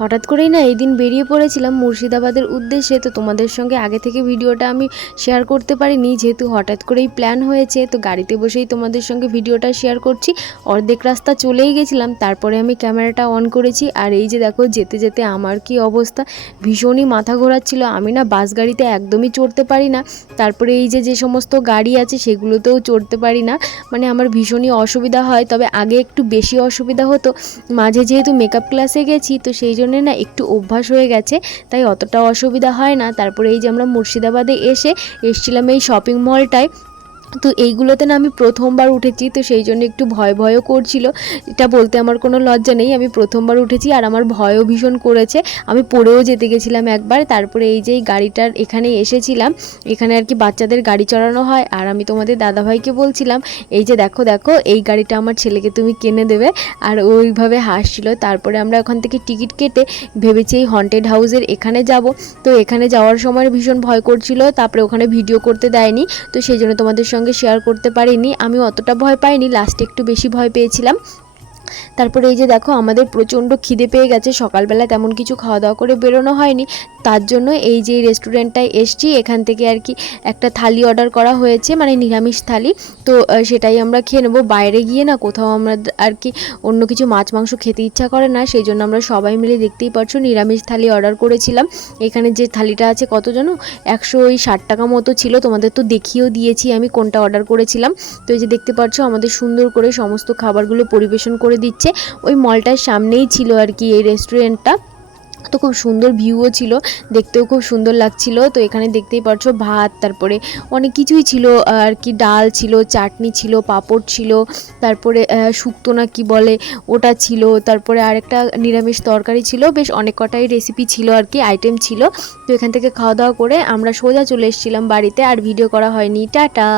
হঠাৎ করেই না এই দিন বেরিয়ে পড়েছিলাম মুর্শিদাবাদের উদ্দেশ্যে। তো তোমাদের সঙ্গে আগে থেকে ভিডিওটা আমি শেয়ার করতে পারিনি, যেহেতু হঠাৎ করেই প্ল্যান হয়েছে। তো গাড়িতে বসেই তোমাদের সঙ্গে ভিডিওটা শেয়ার করছি। অর্ধেক রাস্তা চলেই গেছিলাম, তারপরে আমি ক্যামেরাটা অন করেছি। আর এই যে দেখো যেতে যেতে আমার কি অবস্থা, ভীষণই মাথা ঘোরাচ্ছিল। আমি না বাস গাড়িতে একদমই চড়তে পারি না, তারপরে এই যে যে সমস্ত গাড়ি আছে সেগুলোতেও চড়তে পারি না, মানে আমার ভীষণই অসুবিধা হয়। তবে আগে একটু বেশি অসুবিধা হতো, মাঝে যেহেতু মেকআপ ক্লাসে গেছি তো সেই জন্যে না একটু অভ্যাস হয়ে গেছে, তাই অতটা অসুবিধা হয় না। তারপরে এই যে আমরা মুর্শিদাবাদে এসছিলাম এই শপিং মলটায়। তো এইগুলোতে না আমি প্রথমবার উঠেছি, তো সেই জন্য একটু ভয়ও করছিল। এটা বলতে আমার কোনো লজ্জা নেই, আমি প্রথমবার উঠেছি আর আমার ভয়ও ভীষণ করেছে। আমি পড়েও যেতে গেছিলাম একবার। তারপরে এই যে এই গাড়িটার এখানে এসেছিলাম, এখানে আর কি বাচ্চাদের গাড়ি চড়ানো হয়। আর আমি তোমাদের দাদাভাইকে বলছিলাম এই যে দেখো দেখো এই গাড়িটা আমার ছেলেকে তুমি কিনে দেবে, আর ওইভাবে হাসছিল। তারপরে আমরা ওখান থেকে টিকিট কেটে ভেবেছি এই হন্টেড হাউসের এখানে যাব। তো এখানে যাওয়ার সময় ভীষণ ভয় করছিল, তারপরে ওখানে ভিডিও করতে দেয়নি, তো সেই জন্য তোমাদের সঙ্গে শেয়ার করতে পারিনি। আমি অতটা ভয় পাইনি, লাস্টে একটু বেশি ভয় পেয়েছিলাম। তারপরে এই যে দেখো আমাদের প্রচণ্ড খিদে পেয়ে গেছে, সকালবেলা তেমন কিছু খাওয়া দাওয়া করে বেরোনো হয়নি, তার জন্য এই যে রেস্টুরেন্টটায় এসছি। এখান থেকে আর কি একটা থালি অর্ডার করা হয়েছে, মানে নিরামিষ থালি। তো সেটাই আমরা খেয়ে নেবো। বাইরে গিয়ে না কোথাও আমরা আর কি অন্য কিছু মাছ মাংস খেতে ইচ্ছা করে না, সেই জন্য আমরা সবাই মিলে দেখতেই পারছো নিরামিষ থালি অর্ডার করেছিলাম। এখানে যে থালিটা আছে কত জানো, 160 টাকা মতো ছিল। তোমাদের তো দেখিয়েও দিয়েছি আমি কোনটা অর্ডার করেছিলাম। তো এই যে দেখতে পাচ্ছ আমাদের সুন্দর করে সমস্ত খাবারগুলো পরিবেশন করে দিচ্ছে। ওই মলটার সামনেই ছিল আর কি এই রেস্টুরেন্টটা। তো খুব সুন্দর ভিউও ছিল, দেখতেও খুব সুন্দর লাগছিল। তো এখানে দেখতেই পাচ্ছ ভাত, তারপরে অনেক কিছুই ছিল আর কি, ডাল ছিল, চাটনি ছিল, পাঁপড় ছিল, তারপরে শুক্তো না কি বলে ওটা ছিল, তারপরে আরেকটা নিরামিষ তরকারি ছিল। বেশ অনেক কটাই রেসিপি ছিল আর কি, আইটেম ছিল। তো এখান থেকে খাওয়া দাওয়া করে আমরা সোজা চলে এসেছিলাম বাড়িতে, আর ভিডিও করা হয়নি। টাটা।